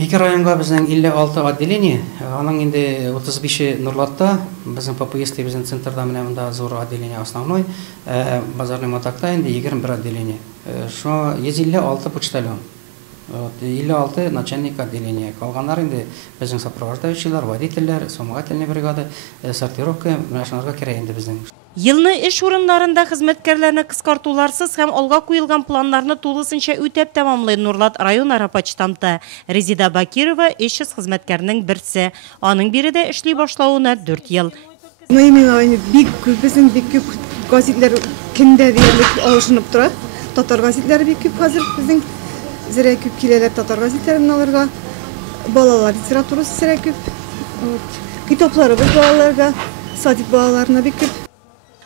Екі районға біздің 56 отделение, аның енді 35-і Нұрлатта, біздің ППС-те біздің центрда мінемінде зор отделение основной, базарный матақта енді 21 отделение. Шо 56 почтальон, 56 начальник отделение. Қалғанар енді біздің сопровождающийлар, водительлер, вспомогательный бригада, сортировка, машиналарға кере енді біздің. Елны эш урыннарында хезмәткәрләрне кыскартуларсыз һәм алга куелган планнарны тулысынча үтәп тәмамлый Нурлат район почтамты. Резида Бакирова эшсез хезмәткәрнең берсе. Аның биредә эшли башлауына 4 ел. Бик күп безнең бик күп газетләр көндә диярлек алышынып тора. Татар газетләре бик күп хәзер безнең зирә күп киләләр татар газетләрен алырга. Балалар литературасы зирә күп. Китаплары балаларга, садик балаларына бик күп.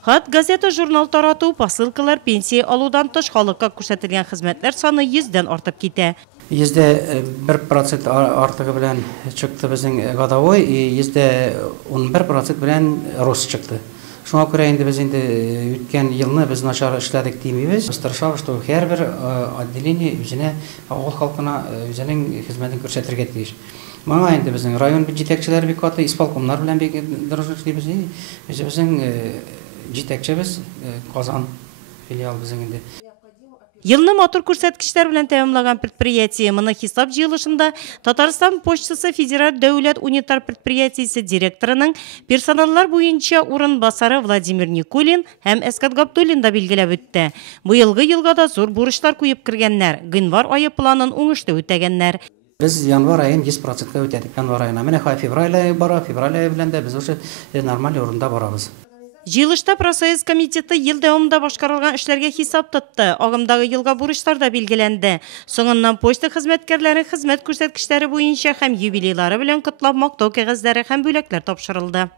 Хат газета журнал тарату, посылкалар, пенсия алудан тыш халыкка күрсәтелгән хезмәтләр саны 100дән артып китә. 1% артыгы белән чыкты безнең годовой, 11% белән рост чыкты. Шуңа күрә инде без инде үткән елны без начар эшләдек димибез. Без тырышабыз, что һәрбер отделение үзенә авыл халкына үзенең хезмәтен күрсәтергә тиеш. Моңа инде безнең район җитәкчеләре бик каты, исполкомнар белән бик дөрес эшлибез. Безнең җитәкчебез Казан филиал безнең инде. Елны матур күрсәткечләр белән тәмамлаган предприятие моны хисап җыелышында Татарстан почтасы федераль дәүләт унитар предприятиесе директорының персоналлар буенча урынбасары Владимир Никулин һәм Әскәт Габдуллин да билгеләп үтте. Бу елгы елга да зур бурычлар куеп кергәннәр, гыйнвар ае планын уңышлы үтәгәннәр. Biz январ ayın 100%-ка үтәдек. Январ ayına. Менә февраль ае бара, февраль ае белән дә без уже нормаль урында барабыз. Җыелышта профсоюз комитеты ел дәвамында башкарылган эшләргә хисап тотты. Агымдагы елга бурычлар да билгеләнде. Соңыннан почта хезмәткәрләре хезмәт күрсәткечләре буенча һәм юбилейлары белән котлап мактау кәгазьләре һәм бүләкләр тапшырылды.